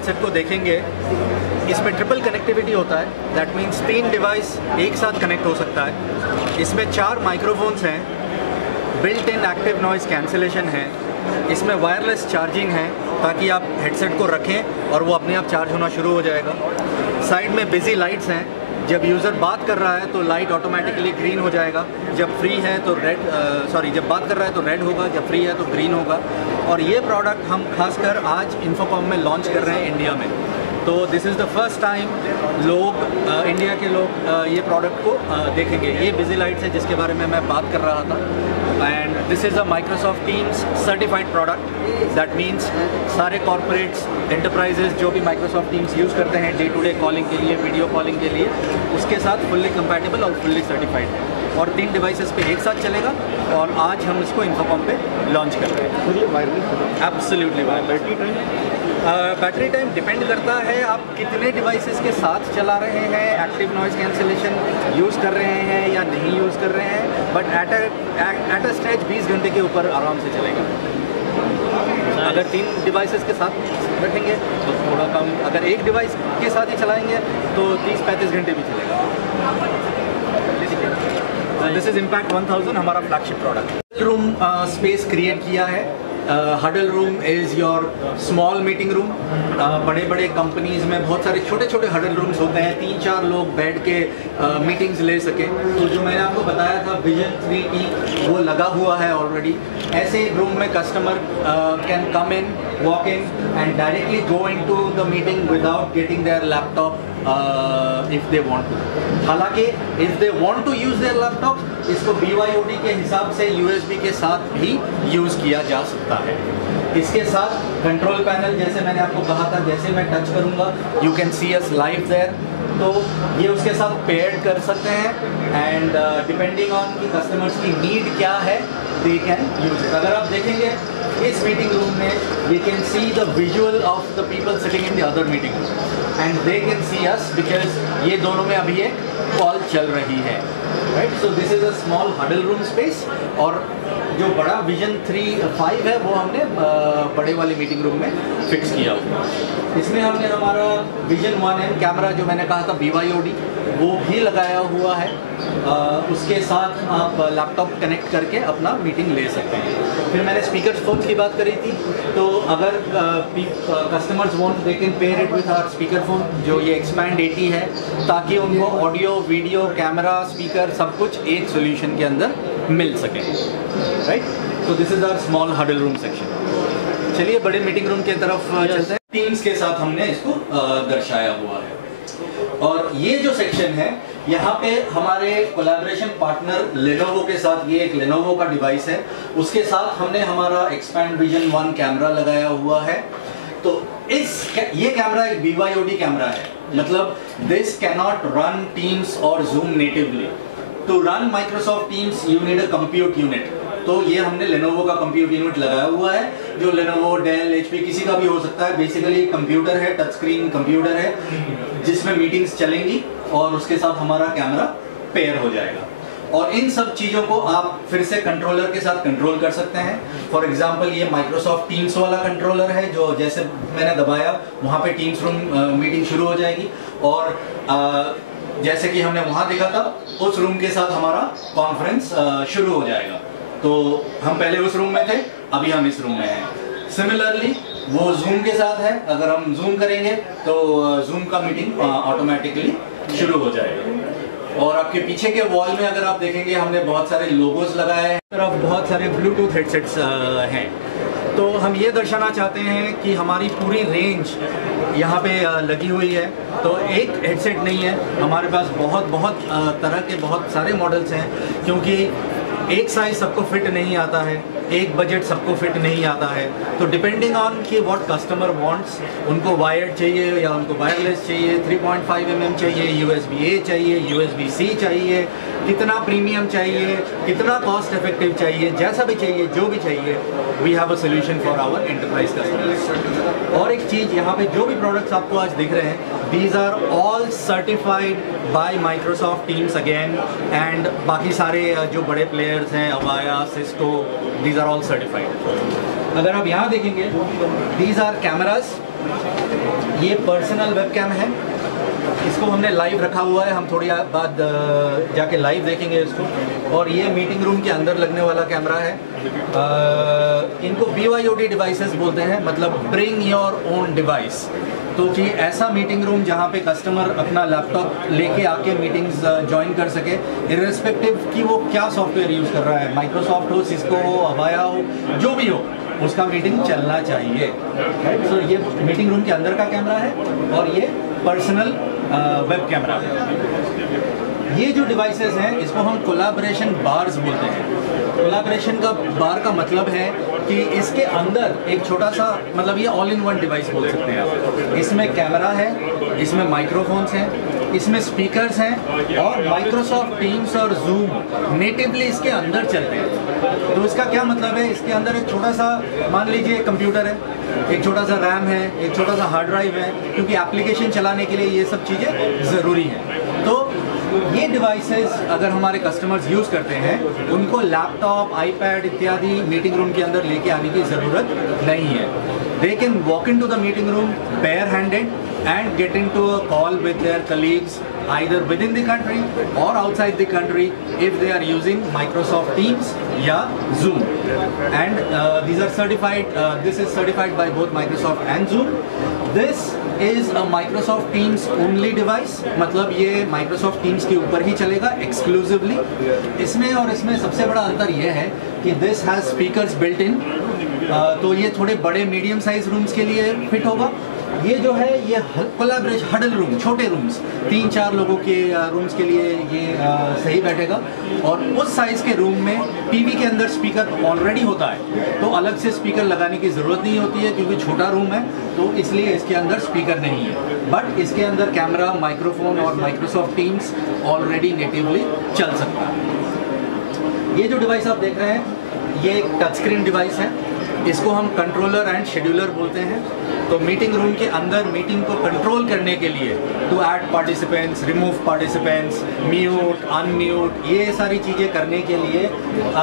Headset को देखेंगे, इसमें ट्रिपल कनेक्टिविटी होता है। दैट मीन्स 3 डिवाइस एक साथ कनेक्ट हो सकता है। इसमें 4 माइक्रोफोन्स हैं, built in active noise cancellation है, इसमें वायरलेस चार्जिंग है ताकि आप हेडसेट को रखें और वो अपने आप चार्ज होना शुरू हो जाएगा। साइड में बिजी लाइट्स हैं, जब यूज़र बात कर रहा है तो लाइट ऑटोमेटिकली ग्रीन हो जाएगा, जब फ्री है तो जब बात कर रहा है तो रेड होगा, जब फ्री है तो ग्रीन होगा। और ये प्रोडक्ट हम खासकर आज इन्फोकॉम में लॉन्च कर रहे हैं इंडिया में। तो this is the first time India के लोग ये प्रोडक्ट को देखेंगे। ये बिजी लाइट्स है जिसके बारे में मैं बात कर रहा था। And this is a Microsoft teams certified product. That means सारे कॉर्पोरेट्स, एंटरप्राइजेज जो भी माइक्रोसॉफ्ट टीम्स यूज़ करते हैं डे टू डे कॉलिंग के लिए, वीडियो कॉलिंग के लिए, उसके साथ फुल्ली कंपैटिबल और फुल्ली सर्टिफाइड है और 3 डिवाइसेस पे एक साथ चलेगा। और आज हम इसको इन्फोकॉम पे लॉन्च कर रहे हैं। Absolutely wireless. Battery time depend करता है आप कितने डिवाइसेस के साथ चला रहे हैं, एक्टिव नॉइज़ कैंसिलेशन यूज़ कर रहे हैं या नहीं यूज़ कर रहे हैं। बट एट अ स्ट्रेच 20 घंटे के ऊपर आराम से चलेगा। अगर 3 डिवाइसेस के साथ रखेंगे तो थोड़ा कम, अगर एक डिवाइस के साथ ही चलाएंगे तो 30-35 घंटे भी चलेगा। दिस इज़ इम्पैक्ट 1000, हमारा flagship product. Room space create किया है। Huddle room is your small meeting room. बड़े बड़े कंपनीज़ में बहुत सारे छोटे छोटे हडल रूम्स होते हैं, 3-4 लोग बैठ के मीटिंग्स ले सकें। तो जो मैंने आपको बताया था विजन 3T, वो लगा हुआ है ऑलरेडी। ऐसे रूम में customer can come in, walk in and directly go in to the meeting without getting their laptop if they want to. हालांकि if they want to use their laptop, इसको BYOD के हिसाब से USB के साथ भी use किया जा सकता है। इसके साथ कंट्रोल पैनल, जैसे मैंने आपको कहा था, जैसे मैं टच करूँगा you can see us live there, तो ये उसके साथ पेयर्ड कर सकते हैं। एंड डिपेंडिंग ऑन कि कस्टमर्स की नीड क्या है दे कैन यूज इट। अगर आप देखेंगे इस मीटिंग रूम में we can see the visual of the people sitting in the other meeting room and they can see us, because ये दोनों में अभी एक कॉल चल रही है, right. So this is a small huddle room space. और जो बड़ा विजन 3.5 है वो हमने बड़े वाले मीटिंग रूम में फिक्स किया हुआ। इसमें हमने हमारा विजन 1M कैमरा जो मैंने कहा था BYOD, वो भी लगाया हुआ है। उसके साथ आप लैपटॉप कनेक्ट करके अपना मीटिंग ले सकते हैं। फिर मैंने स्पीकर फोन की बात करी थी, तो अगर customers want they can pair it with our speaker phone, जो ये एक्सपैंड 80 है, ताकि उनको ऑडियो, वीडियो, कैमरा, स्पीकर सब कुछ एक सोल्यूशन के अंदर मिल सके, राइट। तो this is our small huddle room section. चलिए बड़े मीटिंग रूम की तरफ चलते हैं। टीम्स के साथ हमने इसको दर्शाया हुआ है। और ये जो सेक्शन है, यहाँ पे हमारे कोलैबोरेशन पार्टनर लेनोवो के साथ, ये एक लेनोवो का डिवाइस है, उसके साथ हमने हमारा एक्सपैंड विजन 1 कैमरा लगाया हुआ है। तो ये कैमरा एक BYOD कैमरा है, मतलब दिस कैनॉट रन टीम्स और Zoom natively. To run Microsoft Teams you need a compute unit. तो ये हमने लेनोवो का कंप्यूट यूनिट लगाया हुआ है, जो लेनोवो, डेल, HP किसी का भी हो सकता है। बेसिकली कंप्यूटर है, टच स्क्रीन कंप्यूटर है, जिसमें मीटिंग्स चलेंगी और उसके साथ हमारा कैमरा पेयर हो जाएगा। और इन सब चीज़ों को आप फिर से कंट्रोलर के साथ कंट्रोल कर सकते हैं। फॉर एग्जांपल ये माइक्रोसॉफ्ट टीम्स वाला कंट्रोलर है, जो जैसे मैंने दबाया वहाँ पे टीम्स रूम मीटिंग शुरू हो जाएगी। और जैसे कि हमने वहाँ देखा था, उस रूम के साथ हमारा कॉन्फ्रेंस शुरू हो जाएगा। तो हम पहले उस रूम में थे, अभी हम इस रूम में हैं। सिमिलरली वो जूम के साथ है, अगर हम जूम करेंगे तो जूम का मीटिंग ऑटोमेटिकली शुरू हो जाएगा। और आपके पीछे के वॉल में अगर आप देखेंगे, हमने बहुत सारे लोगोस लगाए हैं, तरफ बहुत सारे ब्लूटूथ हेडसेट्स हैं। तो हम ये दर्शाना चाहते हैं कि हमारी पूरी रेंज यहाँ पे लगी हुई है। तो एक हेडसेट नहीं है, हमारे पास बहुत तरह के बहुत सारे मॉडल्स हैं, क्योंकि एक साइज सबको फिट नहीं आता है, एक बजट सबको फिट नहीं आता है। तो डिपेंडिंग ऑन कि व्हाट कस्टमर वांट्स, उनको वायर्ड चाहिए या उनको वायरलेस चाहिए, 3.5 mm चाहिए, USB-A चाहिए, USB-C चाहिए, कितना प्रीमियम चाहिए, कितना कॉस्ट इफेक्टिव चाहिए, जैसा भी चाहिए, जो भी चाहिए, we have a solution for our enterprise customers. और एक चीज़, यहाँ पे जो भी प्रोडक्ट्स आपको आज दिख रहे हैं, these are all certified by Microsoft Teams again, and बाकी सारे जो बड़े प्लेयर्स हैं, Avaya, Cisco, these are all certified। अगर आप यहाँ देखेंगे, these are cameras, ये पर्सनल वेबकैम है, इसको हमने लाइव रखा हुआ है, हम थोड़ी बाद जाके लाइव देखेंगे इसको। और ये मीटिंग रूम के अंदर लगने वाला कैमरा है। इनको BYOD डिवाइसेस बोलते हैं, मतलब ब्रिंग योर ओन डिवाइस। तो कि ऐसा मीटिंग रूम जहाँ पे कस्टमर अपना लैपटॉप लेके आके मीटिंग्स ज्वाइन कर सके, इर्रेस्पेक्टिव कि वो क्या सॉफ्टवेयर यूज़ कर रहा है, माइक्रोसॉफ्ट हो, सिस्को हो, अवाया हो, जो भी हो, उसका मीटिंग चलना चाहिए। सो ये मीटिंग रूम के अंदर का कैमरा है और ये पर्सनल वेब कैमरा है। ये जो डिवाइसेस हैं इसको हम कोलैबोरेशन बार्स बोलते हैं। कोलैबोरेशन का बार का मतलब है कि इसके अंदर एक छोटा सा, मतलब ये ऑल इन वन डिवाइस बोल सकते हैं आप। इसमें कैमरा है, इसमें माइक्रोफोन्स हैं, इसमें स्पीकर्स हैं और माइक्रोसॉफ्ट टीम्स और जूम नेटिवली इसके अंदर चलते हैं। तो इसका क्या मतलब है, इसके अंदर एक छोटा सा, मान लीजिए कंप्यूटर है, एक छोटा सा रैम है, एक छोटा सा हार्ड ड्राइव है, क्योंकि एप्लीकेशन चलाने के लिए ये सब चीज़ें ज़रूरी हैं। तो ये डिवाइसेस अगर हमारे कस्टमर्स यूज़ करते हैं, उनको लैपटॉप, आईपैड इत्यादि मीटिंग रूम के अंदर लेके आने की ज़रूरत नहीं है। They can walk in to the meeting room bare handed and get into a call with their colleagues either within the country or outside the country if they are using Microsoft Teams या Zoom. And these are certified, this is certified by both Microsoft and Zoom. This is a Microsoft Teams only device, मतलब ये Microsoft Teams के ऊपर ही चलेगा exclusively। इसमें और इसमें सबसे बड़ा अंतर ये है कि this has speakers built in, तो ये थोड़े बड़े मीडियम साइज रूम्स के लिए फिट होगा। ये जो है ये कोलैबोरेशन हडल रूम, छोटे रूम्स, 3-4 लोगों के रूम्स के लिए ये सही बैठेगा। और उस साइज़ के रूम में टीवी के अंदर स्पीकर ऑलरेडी होता है, तो अलग से स्पीकर लगाने की ज़रूरत नहीं होती है, क्योंकि छोटा रूम है तो इसलिए इसके अंदर स्पीकर नहीं है। बट इसके अंदर कैमरा, माइक्रोफोन और माइक्रोसॉफ्ट टीम्स ऑलरेडी नेटिवली चल सकता है। ये जो डिवाइस आप देख रहे हैं ये एक टच स्क्रीन डिवाइस है, इसको हम कंट्रोलर एंड शेड्यूलर बोलते हैं। तो मीटिंग रूम के अंदर मीटिंग को कंट्रोल करने के लिए to add participants, remove participants, mute, unmute, ये सारी चीज़ें करने के लिए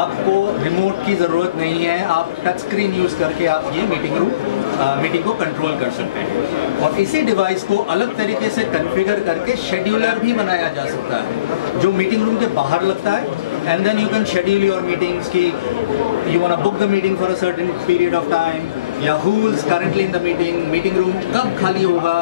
आपको रिमोट की ज़रूरत नहीं है। आप टच स्क्रीन यूज़ करके आप ये मीटिंग को कंट्रोल कर सकते हैं। और इसी डिवाइस को अलग तरीके से कॉन्फ़िगर करके शेड्यूलर भी बनाया जा सकता है, जो मीटिंग रूम के बाहर लगता है। And then you can schedule your meetings की you want to book the meeting for a certain period of time, या who's currently in the meeting room कब खाली होगा,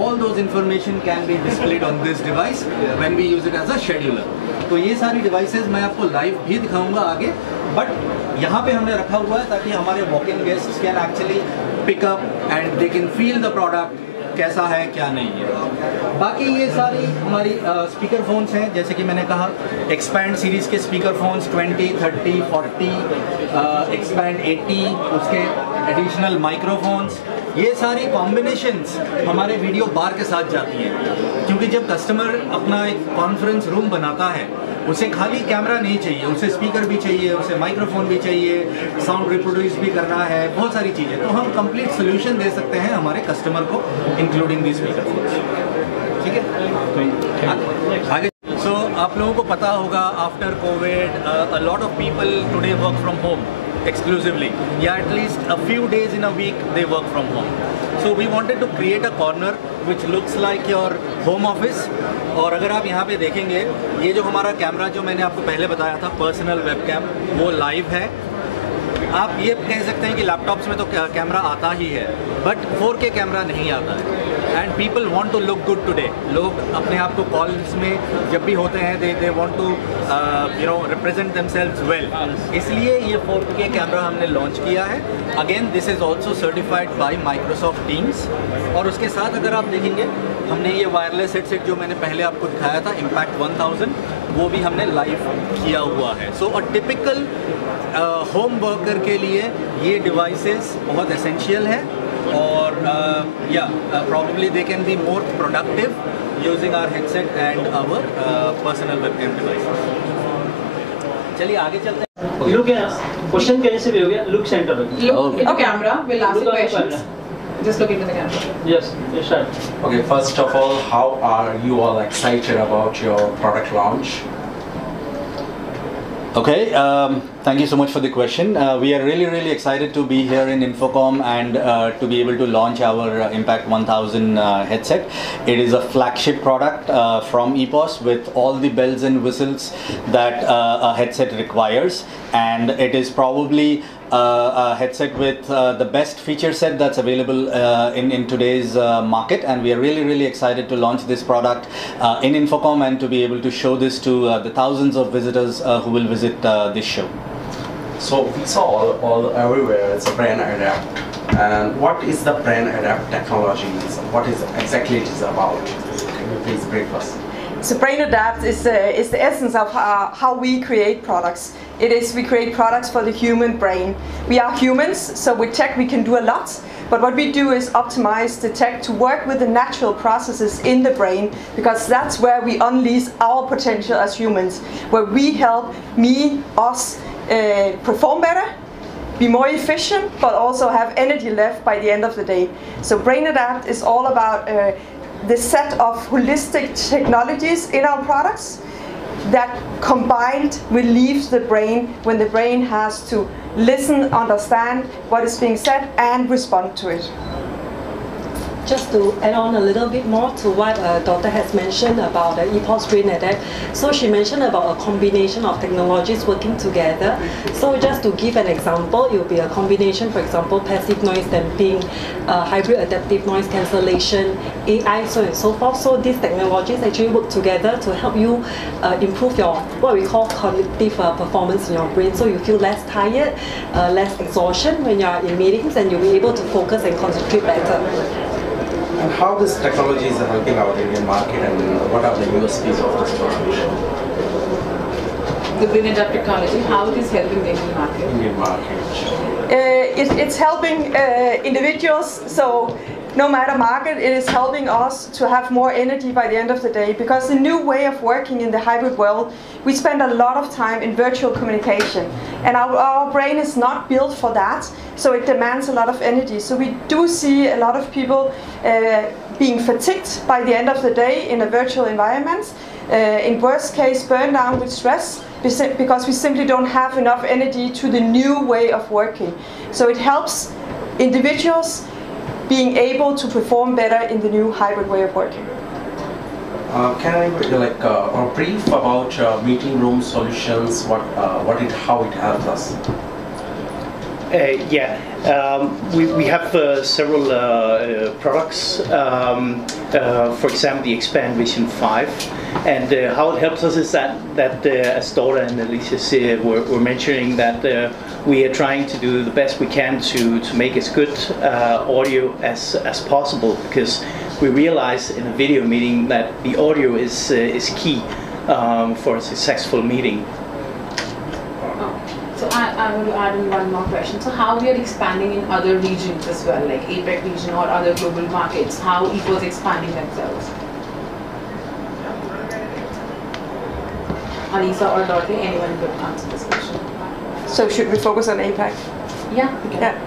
all those information can be displayed on this device when we use it as a scheduler। तो ये सारी devices मैं आपको live भी दिखाऊंगा आगे, but यहाँ पे हमने रखा हुआ है ताकि हमारे walk-in guests can actually pick up and they can feel the product, कैसा है क्या नहीं है। बाकी ये सारी हमारी स्पीकर फोन्स हैं, जैसे कि मैंने कहा एक्सपैंड सीरीज़ के स्पीकर फोन्स 20, 30, 40, एक्सपैंड 80, उसके एडिशनल माइक्रोफोन्स, ये सारी कॉम्बिनेशंस हमारे वीडियो बार के साथ जाती हैं। क्योंकि जब कस्टमर अपना एक कॉन्फ्रेंस रूम बनाता है, उसे खाली कैमरा नहीं चाहिए, उसे स्पीकर भी चाहिए, उसे माइक्रोफोन भी चाहिए, साउंड रिप्रोड्यूस भी करना है, बहुत सारी चीज़ें। तो हम कंप्लीट सोल्यूशन दे सकते हैं हमारे कस्टमर को, इंक्लूडिंग दी स्पीकर फोन्स। ठीक है, आगे। सो आप लोगों को पता होगा after Covid a lot of people today work from home exclusively, या at least a few days in a week they work from home. So we wanted to create a corner which looks like your home office। और अगर आप यहाँ पे देखेंगे, ये जो हमारा कैमरा जो मैंने आपको पहले बताया था पर्सनल वेबकैम, वो लाइव है। आप ये कह सकते हैं कि लैपटॉप्स में तो कैमरा आता ही है, बट 4K कैमरा नहीं आता है। And people want to look good today. लोग अपने आप को कॉल्स में जब भी होते हैं they want to represent themselves well, इसलिए ये 4K कैमरा हमने लॉन्च किया है। Again this is also certified by Microsoft Teams. और उसके साथ अगर आप देखेंगे, हमने ये वायरलेस हेडसेट जो मैंने पहले आपको दिखाया था इम्पैक्ट 1000, वो भी हमने लाइव किया हुआ है। सो अ टिपिकल होम वर्कर के लिए ये डिवाइसेस बहुत एसेंशियल है। और probably they can be more productive using our headset and our personal webcam devices। चलिए आगे चलते हैं। लुक क्वेश्चन कैसे भी हो गया, look centre look at the camera, we'll ask you questions, just look into the camera। yes start। Okay, first of all, how are you all excited about your product launch? Okay, Thank you so much for the question. We are really excited to be here in Infocom and to be able to launch our Impact 1000 headset. It is a flagship product from EPOS with all the bells and whistles that a headset requires, and it is probably a headset with the best feature set that's available in today's market, and we are really excited to launch this product in Infocom and to be able to show this to the thousands of visitors who will visit this show. So we saw all everywhere it's a Brain Adapt. And what is the Brain Adapt technology? What is exactly it is about? Can you please brief us? So Brain Adapt is the essence of how we create products. We create products for the human brain. We are humans, so with tech we can do a lot, but what we do is optimize the tech to work with the natural processes in the brain, because that's where we unleash our potential as humans, where we help us perform better, be more efficient, but also have energy left by the end of the day. So Brain Adapt is all about the set of holistic technologies in our products that combined relieves the brain when the brain has to listen, understand what is being said, and respond to it. Just to add on a little bit more to what Dr. has mentioned about the EPOS Brain Adapt. So she mentioned about a combination of technologies working together. So just to give an example, it will be a combination, for example, passive noise damping, hybrid adaptive noise cancellation, AI, so and so forth. So these technologies actually work together to help you improve your, what we call cognitive performance in your brain. So you feel less tired, less exhaustion when you are in meetings, and you'll be able to focus and concentrate better. And how this technology is helping our Indian market, and what are the USPs of this solution? The Brain Adapt technology, how it is helping the Indian market? It's helping individuals, so no matter market, it is helping us to have more energy by the end of the day, because the new way of working in the hybrid world, we spend a lot of time in virtual communication, and our brain is not built for that, so it demands a lot of energy. So we do see a lot of people being fatigued by the end of the day in a virtual environment, in worst case burned down with stress, because we simply don't have enough energy to the new way of working. So it helps individuals being able to perform better in the new hybrid way of working. Can I a brief about meeting room solutions? How it helps us? We have several products. For example, the Expand Vision 5, and how it helps us is that as Dora and Alicia were mentioning, that we are trying to do the best we can to make as good audio as possible, because we realize in a video meeting that the audio is key for a successful meeting. So I want to add in one more question. So how we are expanding in other regions as well, like APEC region or other global markets, how EPOS expanding themselves? Anisa or Dorothy, anyone could answer this question. So should we focus on APAC? Yeah, we can. Yeah.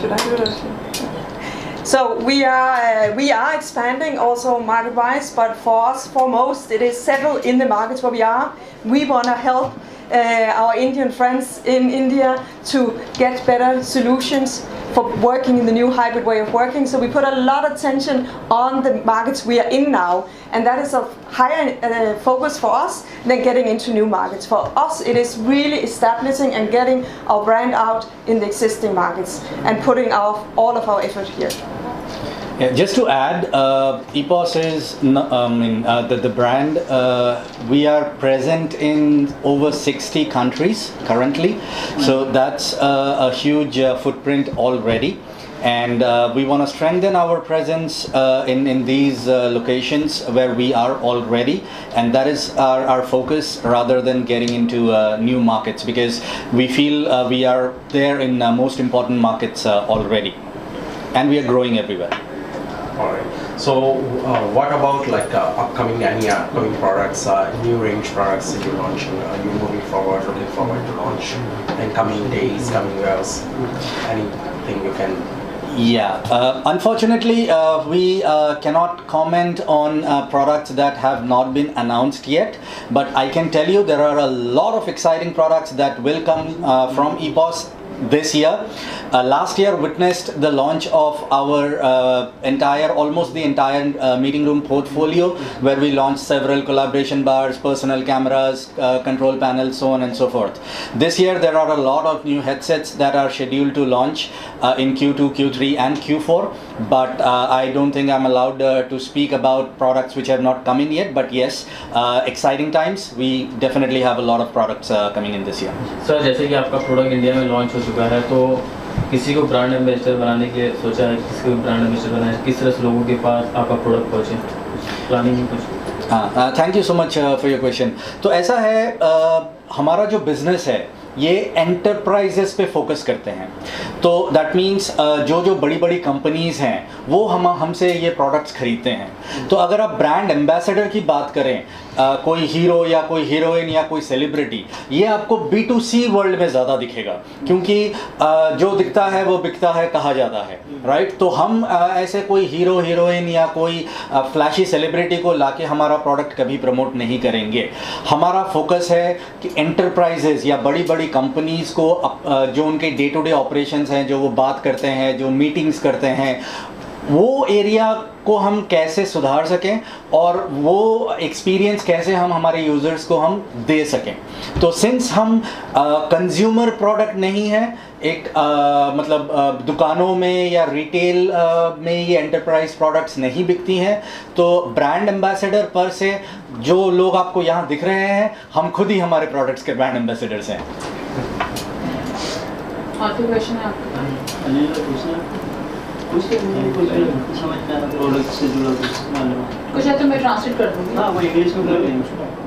Should I do it? So we are expanding also market-wise, but for us, foremost, it is settled in the markets where we are. We want to help our Indian friends in India to get better solutions for working in the new hybrid way of working. So we put a lot of attention on the markets we are in now, and that is of higher focus for us than getting into new markets. For us, it is really establishing and getting our brand out in the existing markets and putting all of our effort here. Yeah, just to add, EPOS is the brand. We are present in over 60 countries currently, so that's a huge footprint already. And we want to strengthen our presence in these locations where we are already, and that is our focus, rather than getting into new markets, because we feel we are there in most important markets already, and we are growing everywhere. All right. So, what about upcoming products, new range products that you're launching? Are you looking forward to launch in coming days, coming years? Anything you can Yeah, unfortunately, we cannot comment on products that have not been announced yet. But I can tell you there are a lot of exciting products that will come from EPOS this year. Last year witnessed the launch of our almost the entire meeting room portfolio, where we launched several collaboration bars, personal cameras, control panels, so on and so forth. This year there are a lot of new headsets that are scheduled to launch in Q2, Q3 and Q4, but I don't think I'm allowed to speak about products which have not come in yet. But yes, exciting times. We definitely have a lot of products coming in this year. Sir जैसे कि आपका product India में launch हो चुका है, तो किसी को ब्रांड एम्बेसडर बनाने के लिए सोचा है, किसी को ब्रांड एम्बेसडर बनाना है, किस तरह से लोगों के पास आपका प्रोडक्ट पहुँचे, प्लानिंग में कुछ? हाँ, thank you so much for your question. तो ऐसा है, हमारा जो बिज़नेस है ये एंटरप्राइजेस पे फोकस करते हैं। तो दैट मीन्स जो बड़ी बड़ी कंपनीज़ हैं वो हमसे ये प्रोडक्ट्स खरीदते हैं। तो अगर आप ब्रांड एम्बेसडर की बात करें, कोई हीरो या कोई हीरोइन या कोई सेलिब्रिटी, ये आपको B2C वर्ल्ड में ज़्यादा दिखेगा, क्योंकि जो दिखता है वो बिकता है कहा जाता है, राइट। तो हम ऐसे कोई हीरो हीरोइन या कोई फ्लैशी सेलिब्रिटी को लाके हमारा प्रोडक्ट कभी प्रमोट नहीं करेंगे। हमारा फोकस है कि एंटरप्राइजेस या बड़ी बड़ी कंपनीज़ को जो उनके डे टू डे ऑपरेशंस हैं, जो वो बात करते हैं, जो मीटिंग्स करते हैं, वो एरिया को हम कैसे सुधार सकें और वो एक्सपीरियंस कैसे हम हमारे यूज़र्स को हम दे सकें। तो सिंस हम कंज्यूमर प्रोडक्ट नहीं है, एक मतलब दुकानों में या रिटेल में ये एंटरप्राइज प्रोडक्ट्स नहीं बिकती हैं, तो ब्रांड एम्बेसडर पर से जो लोग आपको यहाँ दिख रहे हैं, हम खुद ही हमारे प्रोडक्ट्स के ब्रांड एम्बेसडर्स हैं। और कोई क्वेश्चन है आपका? कुछ समझ में आ रहा, प्रोडक्ट से जुड़ा कुछ मालूम? कुछ है तो मैं ट्रांसलेट कर दूँगी। हाँ, वो इंग्लिश में कर देंगे।